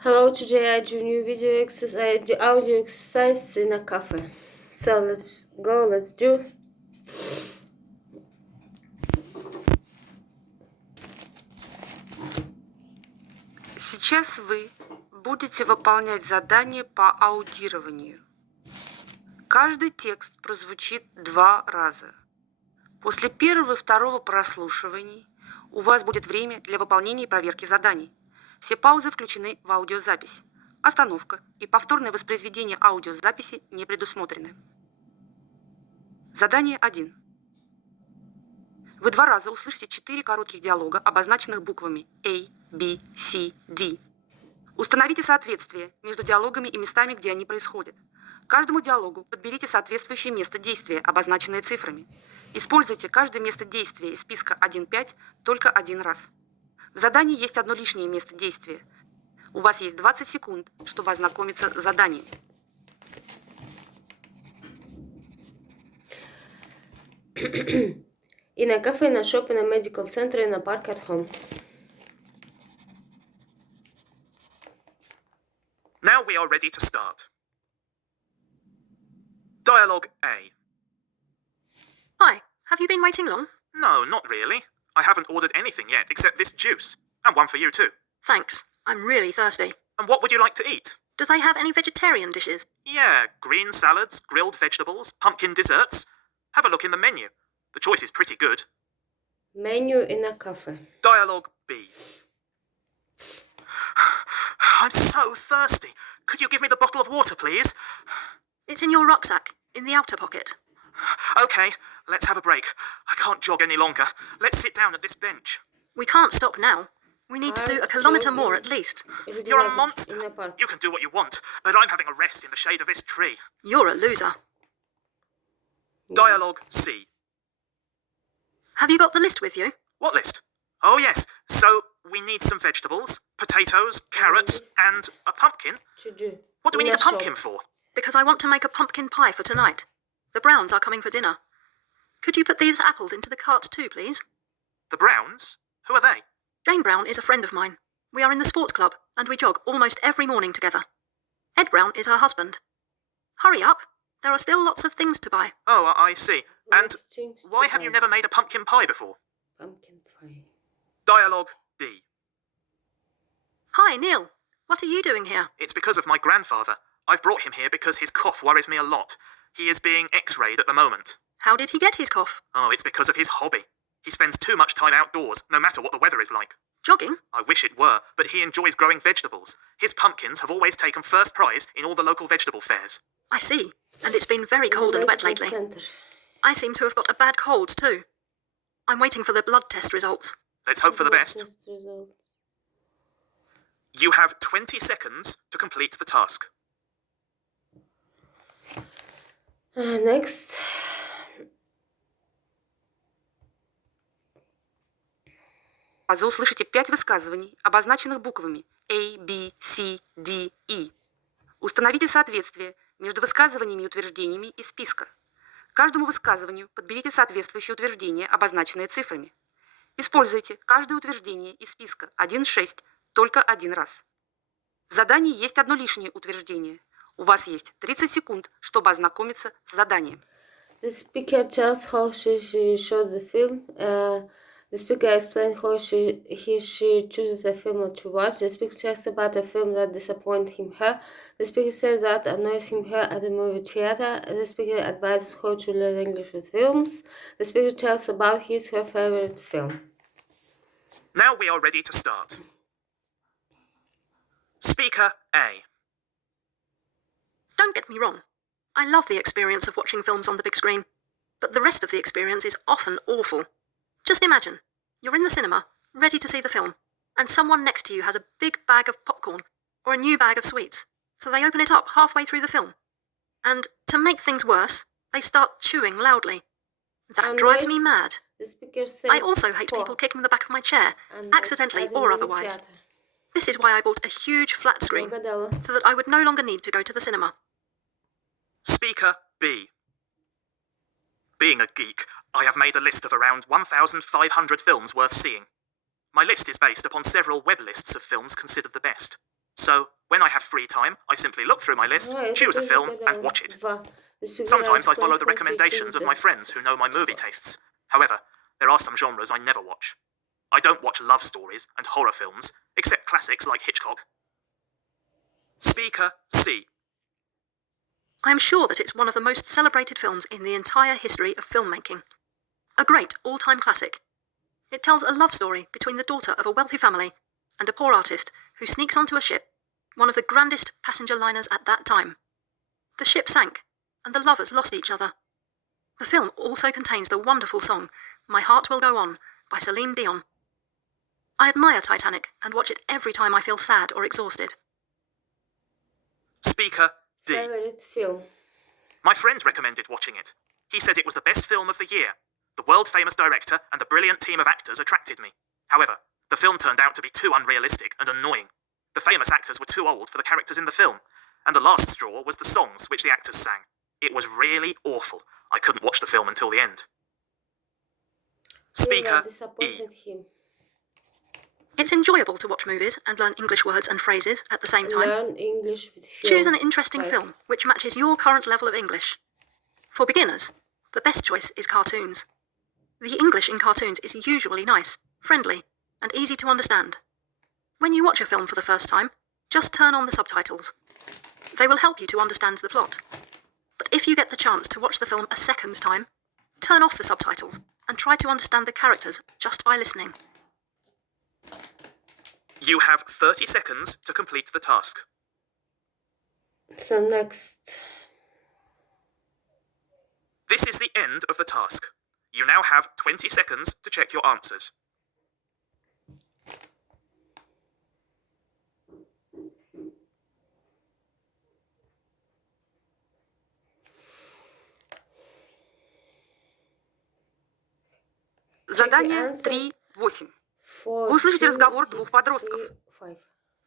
Hello, today I do new video exercise, the audio exercise in a cafe. So let's go, let's do. Сейчас вы будете выполнять задание по аудированию. Каждый текст прозвучит 2 раза. После первого и второго прослушиваний у вас будет время для выполнения и проверки заданий. Все паузы включены в аудиозапись. Остановка и повторное воспроизведение аудиозаписи не предусмотрены. Задание 1. Вы 2 раза услышите 4 коротких диалога, обозначенных буквами A, B, C, D. Установите соответствие между диалогами и местами, где они происходят. Каждому диалогу подберите соответствующее место действия, обозначенное цифрами. Используйте каждое место действия из списка 1-5 только 1 раз. В задании есть одно лишнее место действия. У вас есть 20 секунд, чтобы ознакомиться с заданием. In a cafe, in a shop, in a medical center, in a park, at home. Now we are ready to start. Dialogue A. Hi, have you been waiting long? No, not really. I haven't ordered anything yet except this juice. And one for you too. Thanks, I'm really thirsty. And what would you like to eat? Do they have any vegetarian dishes? Yeah, green salads, grilled vegetables, pumpkin desserts. Have a look in the menu. The choice is pretty good. Menu in a cafe. Dialogue B. I'm so thirsty. Could you give me the bottle of water, please? It's in your rucksack, in the outer pocket. Okay, let's have a break. I can't jog any longer. Let's sit down at this bench. We can't stop now. We need to do a kilometre more at least. You're a monster. You can do what you want, but I'm having a rest in the shade of this tree. You're a loser. Dialogue C. Have you got the list with you? What list? Oh, yes. So we need some vegetables, potatoes, carrots, and a pumpkin. What do we need a pumpkin for? Because I want to make a pumpkin pie for tonight. The Browns are coming for dinner. Could you put these apples into the cart too, please? The Browns? Who are they? Jane Brown is a friend of mine. We are in the sports club, and we jog almost every morning together. Ed Brown is her husband. Hurry up. There are still lots of things to buy. Oh, I see. And why have you never made a pumpkin pie before? Pumpkin pie. Dialogue D. Hi, Neil. What are you doing here? It's because of my grandfather. I've brought him here because his cough worries me a lot. He is being x-rayed at the moment. How did he get his cough? Oh, it's because of his hobby. He spends too much time outdoors, no matter what the weather is like. Jogging? I wish it were, but he enjoys growing vegetables. His pumpkins have always taken first prize in all the local vegetable fairs. I see. And it's been very cold and wet lately. I seem to have got a bad cold too. I'm waiting for the blood test results. Let's hope for the best. You have 20 seconds to complete the task. Next. Раза услышите 5 высказываний, обозначенных буквами A, B, C, D, E. Установите соответствие между высказываниями и утверждениями из списка. Каждому высказыванию подберите соответствующее утверждение, обозначенное цифрами. Используйте каждое утверждение из списка 1-6 только 1 раз. В задании есть одно лишнее утверждение. У вас есть 30 секунд, чтобы ознакомиться с заданием. The speaker tells how she showed the film. The speaker explains how she chooses a film to watch. The speaker tells about a film that disappointed her. The speaker says that annoys her at the movie theater. The speaker advises how to learn English with films. The speaker tells about her favorite film. Now we are ready to start. Speaker A. Don't get me wrong. I love the experience of watching films on the big screen. But the rest of the experience is often awful. Just imagine, you're in the cinema, ready to see the film, and someone next to you has a big bag of popcorn or a new bag of sweets, so they open it up halfway through the film. And to make things worse, they start chewing loudly. That drives me mad. I also hate people kicking the back of my chair, accidentally or otherwise. This is why I bought a huge flat screen, so that I would no longer need to go to the cinema. Speaker B. Being a geek, I have made a list of around 1,500 films worth seeing. My list is based upon several web lists of films considered the best. So, when I have free time, I simply look through my list, choose a film, and watch it. Sometimes Sometimes I follow the recommendations of my friends who know my movie tastes. However, there are some genres I never watch. I don't watch love stories and horror films, except classics like Hitchcock. Speaker C. I am sure that it's one of the most celebrated films in the entire history of filmmaking. A great all-time classic. It tells a love story between the daughter of a wealthy family and a poor artist who sneaks onto a ship, one of the grandest passenger liners at that time. The ship sank, and the lovers lost each other. The film also contains the wonderful song, My Heart Will Go On, by Celine Dion. I admire Titanic and watch it every time I feel sad or exhausted. Speaker D. Favorite film. My friend recommended watching it. He said it was the best film of the year. The world-famous director and the brilliant team of actors attracted me. However, the film turned out to be too unrealistic and annoying. The famous actors were too old for the characters in the film, and the last straw was the songs which the actors sang. It was really awful. I couldn't watch the film until the end. Speaker E. Disappointed him. It's enjoyable to watch movies and learn English words and phrases at the same time. Learn English with films. Choose an interesting 5. film which matches your current level of English. For beginners, the best choice is cartoons. The English in cartoons is usually nice, friendly, and easy to understand. When you watch a film for the first time, just turn on the subtitles. They will help you to understand the plot. But if you get the chance to watch the film a second time, turn off the subtitles and try to understand the characters just by listening. You have 30 seconds to complete the task. So next. This is the end of the task. You now have 20 seconds to check your answers. Задание 3.8. Вы услышите разговор двух подростков.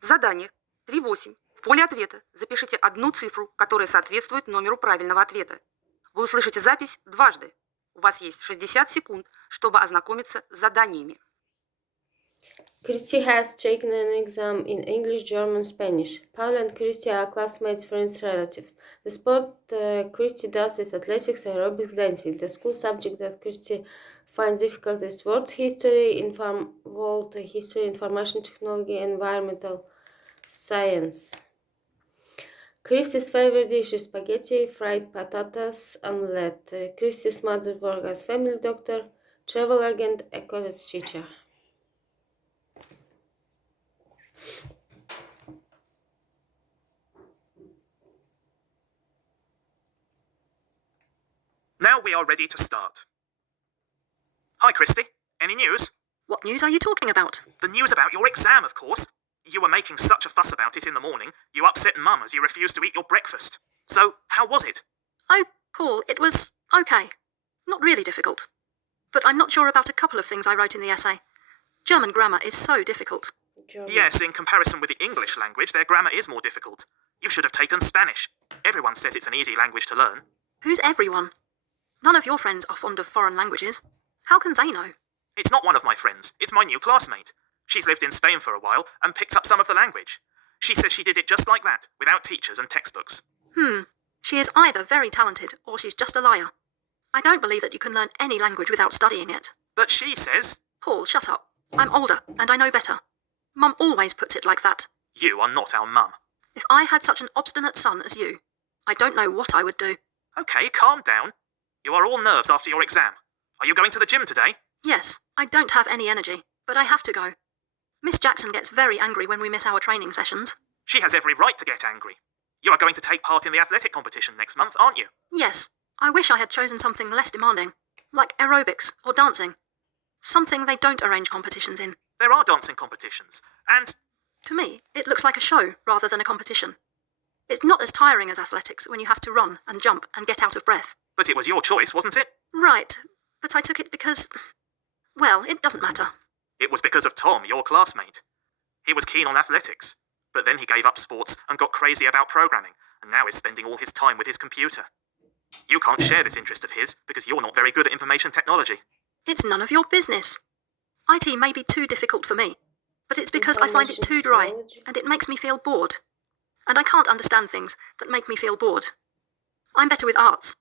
Задание 3.8. В поле ответа запишите одну цифру, которая соответствует номеру правильного ответа. Вы услышите запись дважды. У вас есть 60 секунд, чтобы ознакомиться с заданиями. Christy has taken an exam in English, German, Spanish. Paul and Christy are classmates, friends, relatives. The sport Christy does is athletics, aerobics, dancing. The school subject that Christy finds difficult is world history, world history, information technology, environmental science. Christy's favorite dish is spaghetti, fried potatoes, omelette. Christy's mother works as family doctor, travel agent, a college teacher. Now we are ready to start. Hi, Christy. Any news? What news are you talking about? The news about your exam, of course. You were making such a fuss about it in the morning, you upset Mum as you refused to eat your breakfast. So, how was it? Oh, Paul, it was okay. Not really difficult. But I'm not sure about a couple of things I wrote in the essay. German grammar is so difficult. German. Yes, in comparison with the English language, their grammar is more difficult. You should have taken Spanish. Everyone says it's an easy language to learn. Who's everyone? None of your friends are fond of foreign languages. How can they know? It's not one of my friends, it's my new classmate. She's lived in Spain for a while and picked up some of the language. She says she did it just like that, without teachers and textbooks. She is either very talented or she's just a liar. I don't believe that you can learn any language without studying it. But she says... Paul, shut up. I'm older and I know better. Mum always puts it like that. You are not our mum. If I had such an obstinate son as you, I don't know what I would do. Okay, calm down. You are all nerves after your exam. Are you going to the gym today? Yes, I don't have any energy, but I have to go. Miss Jackson gets very angry when we miss our training sessions. She has every right to get angry. You are going to take part in the athletic competition next month, aren't you? Yes, I wish I had chosen something less demanding, like aerobics or dancing. Something they don't arrange competitions in. There are dancing competitions, and... To me, it looks like a show rather than a competition. It's not as tiring as athletics when you have to run and jump and get out of breath. But it was your choice, wasn't it? Right, but I took it because... Well, it doesn't matter. It was because of Tom, your classmate. He was keen on athletics, but then he gave up sports and got crazy about programming, and now is spending all his time with his computer. You can't share this interest of his because you're not very good at information technology. It's none of your business. IT may be too difficult for me, But it's because I find it too dry, technology. and it makes me feel bored. And I can't understand things that make me feel bored. I'm better with arts.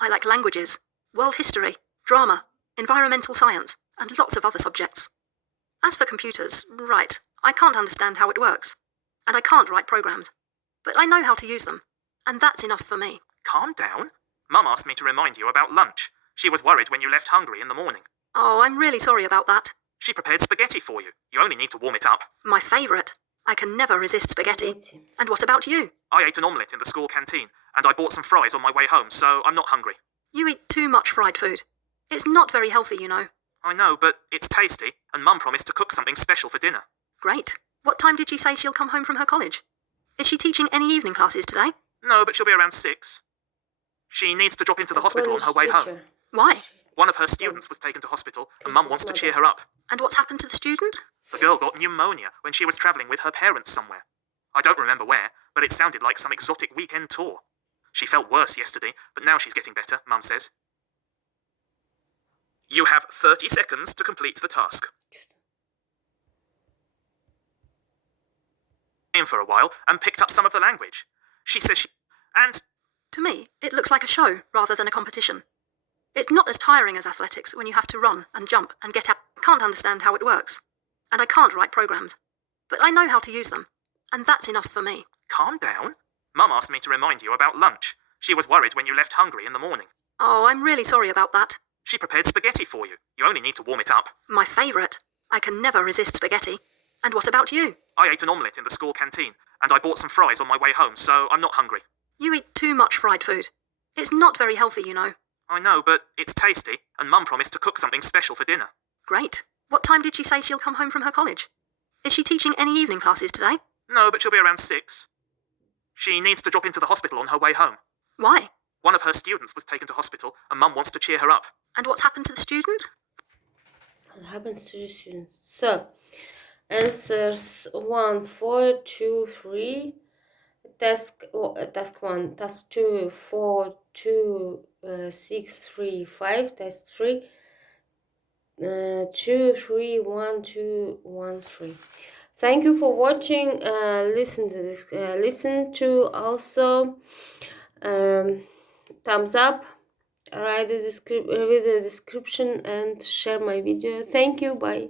I like languages, world history, drama, environmental science, and lots of other subjects. As for computers, right, I can't understand how it works. And I can't write programs. But I know how to use them. And that's enough for me. Calm down. Mum asked me to remind you about lunch. She was worried when you left hungry in the morning. Oh, I'm really sorry about that. She prepared spaghetti for you. You only need to warm it up. My favourite. I can never resist spaghetti. And what about you? I ate an omelette in the school canteen, and I bought some fries on my way home, so I'm not hungry. You eat too much fried food. It's not very healthy, you know. I know, but it's tasty, and Mum promised to cook something special for dinner. Great. What time did she say she'll come home from her college? Is she teaching any evening classes today? No, but she'll be around 6. She needs to drop into the hospital on her way home. Why? One of her students was taken to hospital, and Mum wants to cheer her up. And what's happened to the student? The girl got pneumonia when she was travelling with her parents somewhere. I don't remember where, but it sounded like some exotic weekend tour. She felt worse yesterday, but now she's getting better, Mum says. You have 30 seconds to complete the task. In for a while and picked up some of the language. She says she... And... To me, it looks like a show rather than a competition. It's not as tiring as athletics when you have to run and jump and get out. I can't understand how it works. And I can't write programs. But I know how to use them. And that's enough for me. Calm down. Mum asked me to remind you about lunch. She was worried when you left hungry in the morning. Oh, I'm really sorry about that. She prepared spaghetti for you. You only need to warm it up. My favourite. I can never resist spaghetti. And what about you? I ate an omelette in the school canteen, and I bought some fries on my way home, so I'm not hungry. You eat too much fried food. It's not very healthy, you know. I know, but it's tasty, and Mum promised to cook something special for dinner. Great. What time did she say she'll come home from her college? Is she teaching any evening classes today? No, but she'll be around 6. She needs to drop into the hospital on her way home. Why? One of her students was taken to hospital, and Mum wants to cheer her up. And what's happened to the student? What happens to the students? So, answers 1, 4, 2, 3. Task 1, task 2, 4, 2, 6, 3, 5. Task 3, 2, 3, 1, 2, 1, 3. Thank you for watching. Listen to this. Listen to also thumbs up. Read the description and share my video. Thank you. Bye.